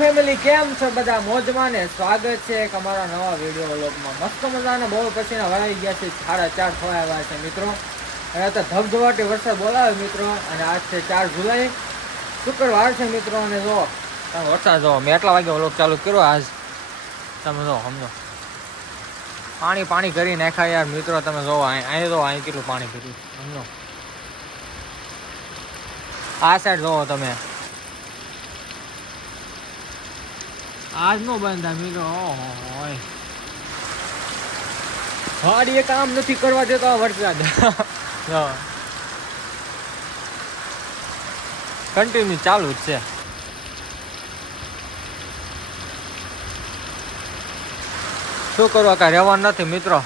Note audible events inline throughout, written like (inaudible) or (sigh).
Family કેમ છો? બધા મોજમાં ને સ્વાગત છે એક અમારા નવા વીડિયો વ્લોગમાં મસ્ત મજાના બહુ પછીના વળાઈ ગયા છે. સાડા ચાર થવા આવ્યા છે મિત્રો. અને તો ધબધબાટી વરસાદ બોલાવે મિત્રો. અને આજ છે ચાર જુલાઈ. શુક્રવાર છે મિત્રો. અને જો, તમે વરસાદ જો, મેં એટલા વાગે વ્લોગ ચાલુ કર્યો. આજ તમે જો, સમજો. પાણી પાણી કરી નાખ્યા યાર મિત્રો. તમે જોવો અહીં અહીં જો અહીં કેટલું પાણી કર્યું સમજો. આ સાઈડ જોવો તમે. આજ નો બંધા મિત્રો. ઓહો હાડી એ કામ નથી કરવા દેતો આ વરસાદ. (laughs) કન્ટિન્યુ ચાલુ જ છે. શું કરવા કાંઈ રહેવાનું નથી મિત્રો?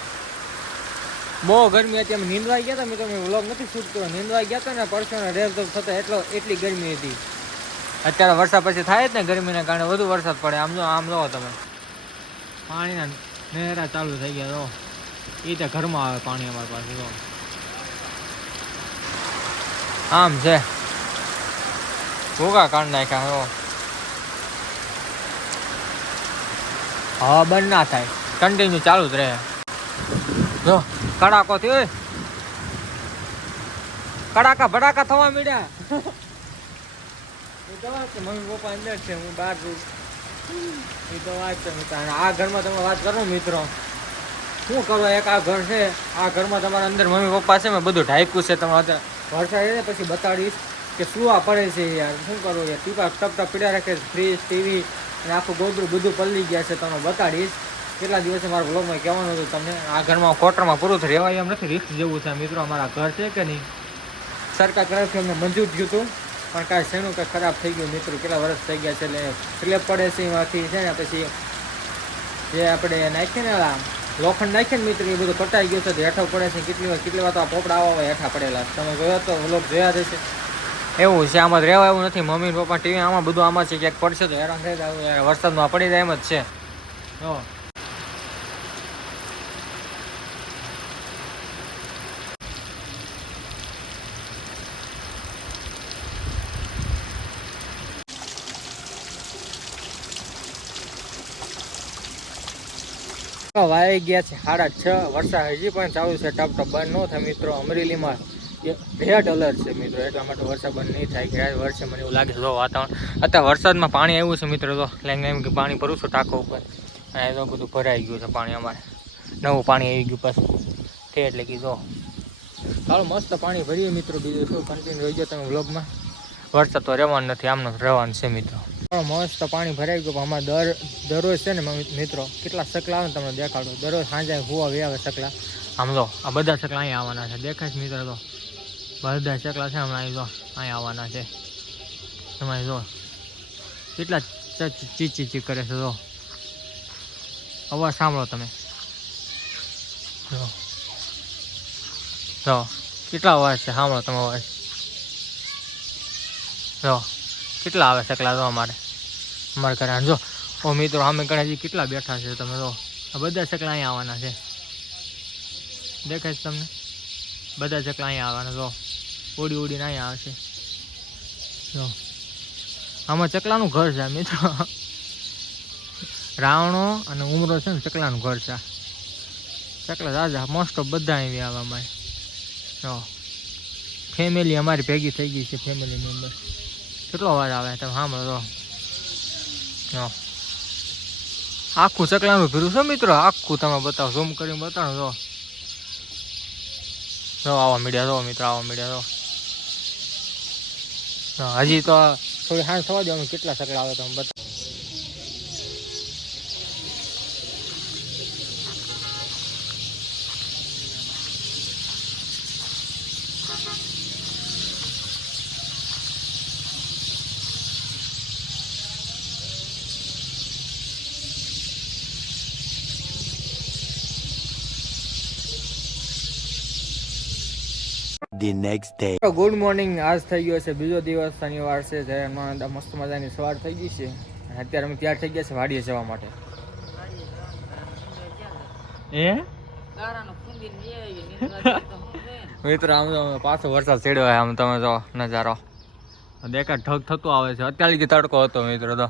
બહુ ગરમી હતી અમે નીંદવા ગયા હતા મિત્રો, મેં વ્લોગ નથી શૂટ કર્યો. નીંદવા ગયા હતા ને, પરસોને રેલ થતો એટલો એટલી ગરમી હતી. અત્યારે વરસાદ પછી થાય જ ને ગરમીને કારણે વધુ વરસાદ પડે. આમ જો આમ જો તમે. પાણીના નહેરા ચાલુ થઈ ગયા તો એ તો ઘરમાં આવે પાણી અમારી પાસે, જો. આમ છે. ભોગા કાઢ નાખ્યા, જો. હા બંધ ના થાય. કન્ટિન્યુ ચાલુ જ રહે. જો, કડાકો થયો કડાકા ભડાકા થવા મીડ્યા. મમ્મી પપ્પા અંદર છે, હું બહાર છું એ તો વાત છે મિત્ર આ ઘરમાં તમે વાત કરો મિત્રો. શું કરો, એક આ ઘર છે, આ ઘરમાં તમારા અંદર મમ્મી પપ્પા છે, મેં બધું ઢાંક્યું છે તમે અત્યારે વરસાદ ને, પછી બતાડીશ કે શું આ પડે છે યાર. શું કરવું યાર? ટીપા ટપ ટપ પીડા રાખે ફ્રીજ, ટીવી અને આખું ગોદડું બધું પલળી ગયા છે તમને બતાડીશ. કેટલા દિવસે મારા બ્લોગમાં કહેવાનું હતું તમને? આ ઘરમાં ક્વાર્ટરમાં પૂરું થઈ રહેવાય એમ નથી રિસ્ક જેવું છે મિત્રો, અમારા ઘર છે કે નહીં? સરકાર તરફથી અમને મંજૂર થયું હતું. પણ કાંઈ શેનું કે ખરાબ થઈ ગયું? મિત્રો, કેટલા વર્ષ થઈ ગયા છે એટલે સ્લેબ પડે છે એમાંથી, છે ને? પછી જે આપણે નાખીએ ને લોખંડ નાખીએ ને મિત્રો, એ બધું કટાઈ ગયું છે હેઠો પડે છે. કેટલી વાર કેટલી વાર તો આ પોપડા આવા હેઠા પડેલા. તમે જોયા તો વ્લોગ જોયા જ હશે. એવું છે, આમાં રહેવા એવું નથી. મમ્મી પપ્પા ટીવી આમાં બધું આમાં છે. ક્યાંક પડશે તો હેરાન થઈ જાય. વરસાદમાં પડી જાય એમ જ છે. જો. વાઈ ગયા છે, સાડા છ, વરસાદ હજી પણ ચાલુ છે, ટપ ટપ બંધ ન થાય મિત્રો. અમરેલીમાં રેડ અલર્ટ છે મિત્રો, એટલા માટે વરસાદ બંધ નહીં થાય, કે વર્ષે મને એવું લાગે છે, જો વાતાવરણ, અત્યારે વરસાદમાં પાણી આવ્યું છે મિત્રો તો લેંગ એમ કે પાણી ભરું છું ટાંકો ઉપર. અને તો બધું ભરાઈ ગયું છે પાણી અમારે. નવું પાણી આવી ગયું પાછું. તે એટલે કે જો. ચાલો મસ્ત પાણી ભરીએ મિત્રો, બીજું શું કન્ટિન્યુ રહી ગયો તમે વ્લોગમાં વરસાદ તો રહેવાનું નથી, આમનો રહેવાનું છે મિત્રો. મસ્ત પાણી ભરાઈ ગયું. અમારે દર, દરરોજ છે ને મિત્રો, કેટલા સકલા આવે તમને દેખાડો. દરરોજ સાંજે હુવા વે આવે સકલા. આમ જો આ બધા સકલા અહીંયા આવવાના છે. દેખાય છે મિત્રો તો. બધા સકલા છે હમણાં અહીં જો અહીંયા આવવાના છે. તમારે જો કેટલા ચ- ચી ચી ચી કરે છે જો અવાજ સાંભળો તમે. જો જો કેટલા અવાજ છે? સાંભળો તમે અવાજ. જો કેટલા આવે સકલા જો અમારે? અમારે ઘરે. જો, ઓ મિત્રો, અમે ગણેશજી કેટલા બેઠા છે? તમે તો આ બધા ચકલા અહીંયા આવવાના છે. દેખાય છે તમને? બધા ચકલા અહીંયા આવવાના. જો ઉડી ઉડીને અહીંયા આવશે જો, આમાં ચકલાનું ઘર છે, મિત્રો. રાવણો અને ઉમરો છે ને, ચકલાનું ઘર છે. ચકલા રાજા મોસ્ટ ઓફ બધા આવી આવે અમારે. જો ફેમિલી અમારી ભેગી થઈ ગઈ છે ફેમિલી મેમ્બર કેટલો અવાજ આવે તમે સાંભળો આખું ચકલાનું ભીરું છે મિત્રો? આખું તમે બતાવો ઝૂમ કરીને બતાવો, જો. જો, આવા મીડિયા જો, મિત્રો, આવા મીડિયા જો. હજી તો થોડી હાંસ થવા દો કેટલા સકલા આવે તમે બતાવો next day. ગુડ મોર્નિંગ આજ થઈ ગયો છે બીજો દિવસ. શનિવાર છે જ્યારે મસ્ત મજાની સવાર થઈ ગઈ છે. અને અત્યારે અમે તૈયાર થઈ ગયા છે વાડીએ જવા માટે. એ મિત્રો આમ તો પાછો વરસાદ ચડ્યો હોય આમ તમે જો નજારો. દેખાય ઠગ થતું આવે છે. અત્યારે જે તડકો હતો મિત્રો તો.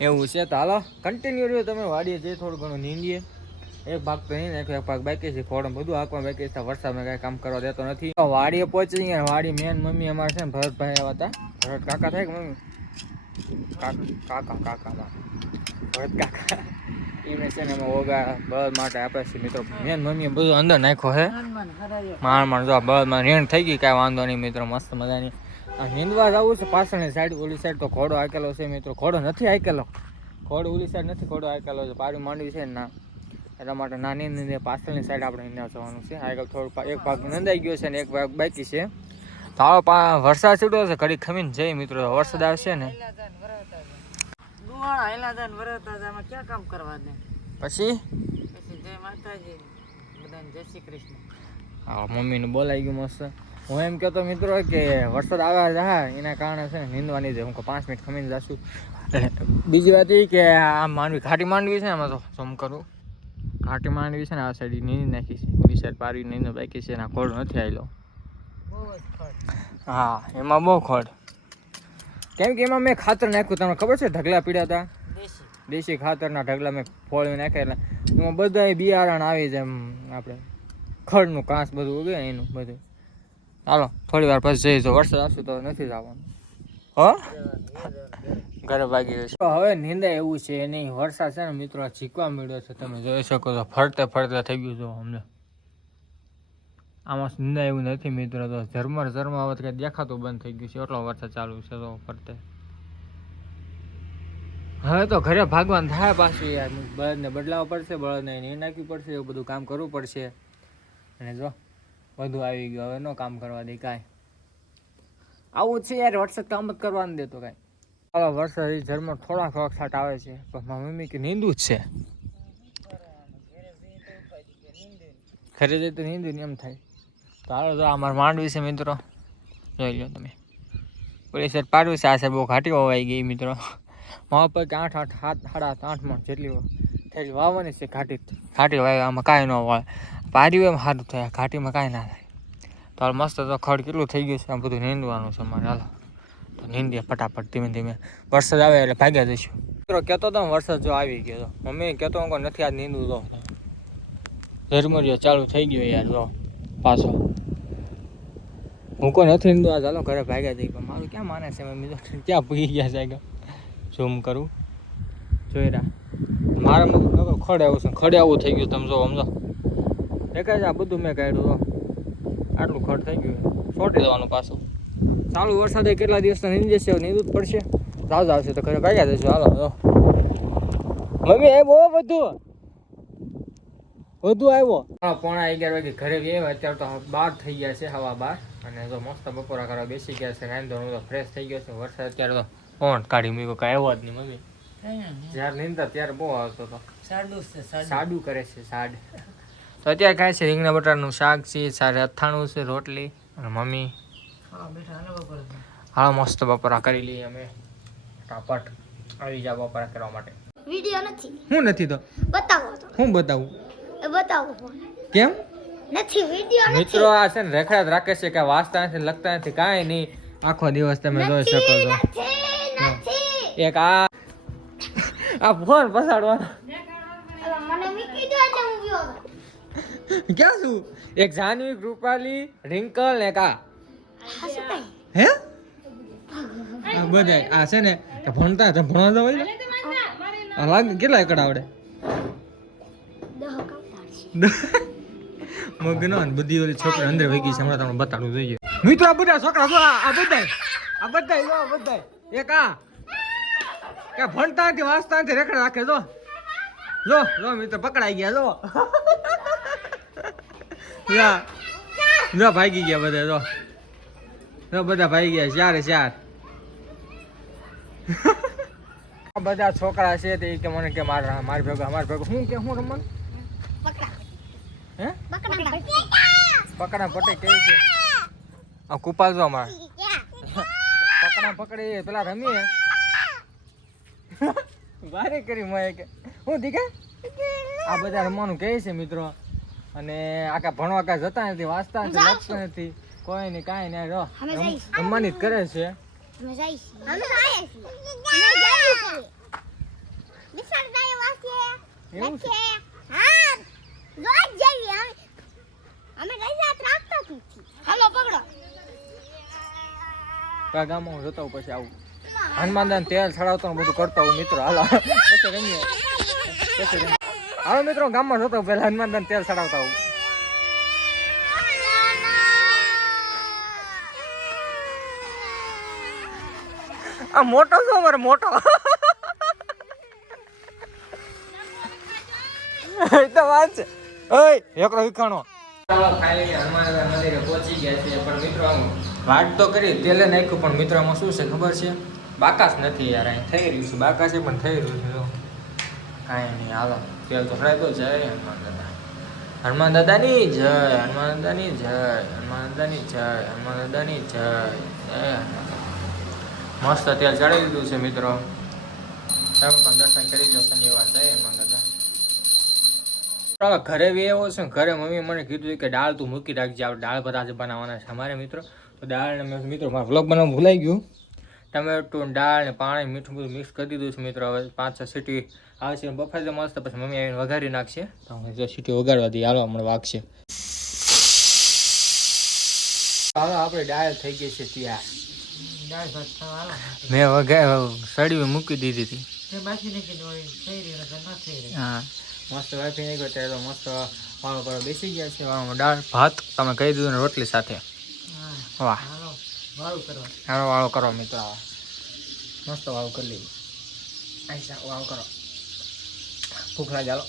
એવું છે તો હાલો કન્ટિન્યુ રહ્યો તમે વાડીએ જઈ થોડું ઘણું નીંદીએ. એક ભાગ તો નહીં એક એક ભાગ બાકી છે ખોડો બધું આંકવા બાકી છે વરસાદમાં કાંઈ કામ કરવા દેતો નથી. વાડીએ પહોંચી ગયા વાડી મેન મમ્મી અમારે છે ને ભરતભાઈ આવ્યા હતા. ભરત કાકા થાય કે મમ્મી? કાકા કાકા ભરત કાકા. એમને છે ને અમે ઓગા બળ માટે આપે છે મિત્રો. મેન મમ્મીએ બધું અંદર નાખ્યો હે માણ માણ જો બળમાં રેણ થઈ ગઈ કાંઈ વાંધો નહીં મિત્રો મસ્ત મજાની. આ નીંદવા જવું છે પાછળની સાઈડ ઓલી સાઈડ તો ઘોડો આકેલો છે મિત્રો. ઘોડો નથી આકેલો ઘોડો ઓલી સાઈડ નથી ઘોડો આકેલો છે. પાડી માંડવી છે ના. એટલા માટે નાની નાની પાછળની સાઈડ આપણે અહીંયા જવાનું છે. આગળ થોડું એક ભાગ નંદાઈ ગયો છે ને એક ભાગ બાકી છે. તો પા વરસાદ છૂટો છે ઘડી ખમીને જઈ મિત્રો. વરસાદ આવશે ને? પછી? પછી જય માતાજી. બધાને જય શ્રી કૃષ્ણ. હા મમ્મીને બોલાઈ ગયું મસ્ત. હું એમ કહેતો મિત્રો કે વરસાદ આવ્યા હા એના કારણે છે ને નીંદવાની છે હું કહું પાંચ મિનિટ ખમીને જાશું. બીજી વાત એ કે આ માંડવી ઘાટી માંડવી છે એમાં તો શું કરું? ઘાટી માંડવી છે ને આ સાઈડ નીંદી નાખી છે. બીજી સાઈડ પારવી નીંદો બાકી છે એના ખોડ નથી આવેલો બહુ હા એમાં બહુ ખોડ. કેમ કે એમાં મેં ખાતર નાખ્યું તમને ખબર છે ઢગલા પીડ્યા હતા દેશી. ખાતરના ઢગલા મેં ફોળવી નાખ્યા એટલે એમાં બધા બિયારણ આવી જાય એમ આપણે. ખડનું કાંસ બધું ઉગે એનું બધું. ચાલો થોડી વાર પછી જઈશું. વરસાદ આવશે તો નથી જવાનું. હો? ઘરે ભાગી જશે હવે નિંદા એવું છે નહીં. વરસાદ છે ને મિત્રો ઝીકવા મળ્યો છે. તમે જોઈ શકો છો, ફરતે ફરતે થઈ ગયું છે અમને. આમાં નિંદા એવું નથી મિત્રો, તો ઝરમર હવે કંઈ દેખાતું બંધ થઈ ગયું છે. એટલો વરસાદ ચાલુ છે તો ફરતે. હવે તો ઘરે ભાગવાન થાય પાછું યાર. બળદને બદલાવવા પડશે, બળદને એ નાખવી પડશે, એવું બધું કામ કરવું પડશે. અને જો વધુ આવી ગયું. હવે નો કામ કરવા દે કાંઈ. આવું છે યાર વોટ્સએપ કામ જ કરવા દેતો કાંઈ. ચાલો વરસાદ એ ઝરમર થોડાક વખત આવે છે. પણ મારી મમ્મી કે નીંદું જ છે. જઈ તો નીંદું ને એમ થાય. તો હાલો તો અમારે માંડવી છે મિત્રો. જોઈ લો તમે. ઓલી સાઈડ પાડવી છે, આ સાઈડ બહુ ઘાટી હોવાઈ ગઈ મિત્રો. મારા પર આઠ આઠ સાત સાડા આઠ મણ જેટલી થયેલી વાવવાની છે ઘાટી. ઘાટી વાય આમાં કાંઈ ન હોય પાડ્યું એમ સારું થાય, ઘાટીમાં કાંઈ ના થાય. તો મસ્ત તો ખડ કેટલું થઈ ગયું છે આ બધું નીંદવાનું છે મારે હાલો. તો નીંદીએ ફટાફટ ધીમે ધીમે. વરસાદ આવે એટલે ભાગ્યા જઈશું. મિત્રો કહેતો તો વરસાદ જો આવી ગયો તો. મમ્મી કહેતો હું નથી આજ નીંદું તો. ઝરમરિયો ચાલુ થઈ ગયો યાર જો. પાછો. હું કોઈ નથી નીંદું આ ચાલો ઘરે ભાગ્યા જઈ પણ મારું ક્યાં માને છે મમ્મી? તો ક્યાં ભૂગી ગયા છે ઝૂમ કરું. જોઈ રહ્યા મારા મગજ ખડે આવું છે. ખડે આવું થઈ ગયું તમે જો સમજો. દેખાય છે આ બધું મેં કાઢ્યું આટલું ખડ થઈ ગયું. છોટી દેવાનું પાછું. ચાલુ વરસાદે કેટલા દિવસ નહીં જશે નહીં જ પડશે. જાવ આવશે તો ઘરે ભાગ્યા જઈશું. હાલો મમ્મી એ બહુ બધું. વધુ આવ્યો. પોણા અગિયાર વાગે ઘરે ગયા અત્યારે તો બાર થઈ ગયા છે હવા બાર. અને જો મસ્ત બપોરા કરવા બેસી ગયા છે નાઈન ધોરણ તો ફ્રેશ થઈ ગયો છે. વરસાદ અત્યારે તો કોણ કાઢી મૂક્યો. કાંઈ આવ્યો જ નહીં મમ્મી. જ્યારે નીંદતા ત્યારે બહુ આવતો હતો. સાડું છે સાડું સાડું કરે છે સાડ તો અત્યારે ખાય છે રીંગણા બટાટાનું શાક છે સારે અથાણું છે રોટલી. અને મમ્મી હા મસ્ત બપોરા કરી લઈએ અમે. ફટાફટ આવી જા બપોરા કરવા માટે. વિડિયો નથી. હું નથી તો? બતાવો તો. હું બતાવું? એ બતાવો કેમ? નથી વિડિયો નથી. મિત્રો આ છે ને રેખડા જ રાખે છે કે વાંચતા નથી લખતા નથી કાંઈ નહીં. આખો દિવસ તમે જોઈ શકો છો. નથી નથી. એક આ આ ફોન પસાડવાનો. હવે મને મૂકી દો એટલે હું ગયો. ક્યાં છું? એક જાનવી કૃપાલી રિંકલ ને કા હા? આ બધા આ છે ને તો ભણતા તો જાવ એટલે આ લાગે, કેટલા એકડ આવડે? (laughs) મગનો ને બધી ઓલી છોકરા અંદર વહી ગઈ છે, હમણાં તમને બતાડવું જોઈએ. મિત્રો, આ બધા છોકરા આ બધા આ બધા જો બધા એક આ. કે ભણતા નથી વાંચતા નથી રેકડા રાખે, જો. જો જો, મિત્રો, પકડાઈ ગયા જો. (laughs) જા, ભાગી ગયા બધા, જો. બધા ભાઈ ગયા ચારે ચાર. બધા છોકરા છે તે કે મને કે માર માર ભેગો માર ભેગો. હું કે, હું પકડા હે? પકડા પટે કે છે? આ કુપાલ જો અમારે. પકડા પકડી પેલા રમીએ. વારે કરી મય કે. હું દીકા? આ બધા રમવાનું કહે છે મિત્રો. અને આખા ભણવા કાંઈ જતા નથી, વાંચતા નથી, લખતા નથી. કોઈ નહીં કાંઈ નહીં રો જમવાની જ કરે છે. અમે જઈશું. અમે આયા છીએ. અમે જઈએ છીએ. એવું છે? હા ગામમાં હું જતો પછી આવું. હનુમાનદાન તેલ ચડાવતો બધું કરતો હું મિત્રો. હાલો. પછી રમીએ. પછી હાલો મિત્રો ગામમાં જતો હોઉં હનુમાન તેલ ચડાવતા હોઉં આ મોટો છો અમારે મોટો. એ તો વાત છે. ઓય એકલો વિખાણો વાત મંદિરે પહોંચી ગયા છે પણ મિત્રો આમ તો કરી તેલે નાખ્યું પણ મિત્રો આમાં શું છે ખબર છે? બાકાસ નથી યાર અહીં થઈ રહ્યું છે બાકાસ પણ થઈ રહ્યું છે કાંઈ નહીં હાલો તેલ તો ફ્રાય તો જય હનુમાન દાદા હનુમાન દાદાની જય હનુમાન દાદાની જય હનુમાન દાદાની જય હનુમાન દાદાની જય જય હનુમાન. મસ્ત તેલ ચડાવી દીધું છે મિત્રો. તમે પણ દર્શન કરી દો શનિવાર જય હનુમાન દાદા. ઘરે બી એવો છે ઘરે મમ્મી મને કીધું કે દાળ તું મૂકી રાખજે આપણે દાળ ભાત આજે બનાવવાના છે અમારે મિત્રો. તો દાળ ને મિત્રો, મારા વ્લોગ બનાવવાનું ભૂલાઈ ગયું. ટમેટું દાળ ને પાણી, મીઠું બધું મિક્સ કરી દીધું છે મિત્રો. હવે પાંચ છ સીટી આવશે બફાઈ તો મસ્ત, પછી મમ્મી આવીને વઘારી નાખશે. તો હું સીટી વગાડવા દઈએ. હાલો, હમણાં વાગશે. હાલો આપણે દાળ થઈ ગઈ છે હાલો મેં વઘાર સળી મૂકી દીધી હતી. હા. મસ્ત વાફી નાખ્યો ત્યારે તો મસ્ત વાળો પર બેસી ગયા છે વાળો દાળ ભાત તમે કહી દીધું ને રોટલી સાથે. વાહ. હારો વાળું વાળો કરો મિત્રો. મસ્ત વાળો કરી લીધું. વાળો કરો. ભૂખ ના હાલો.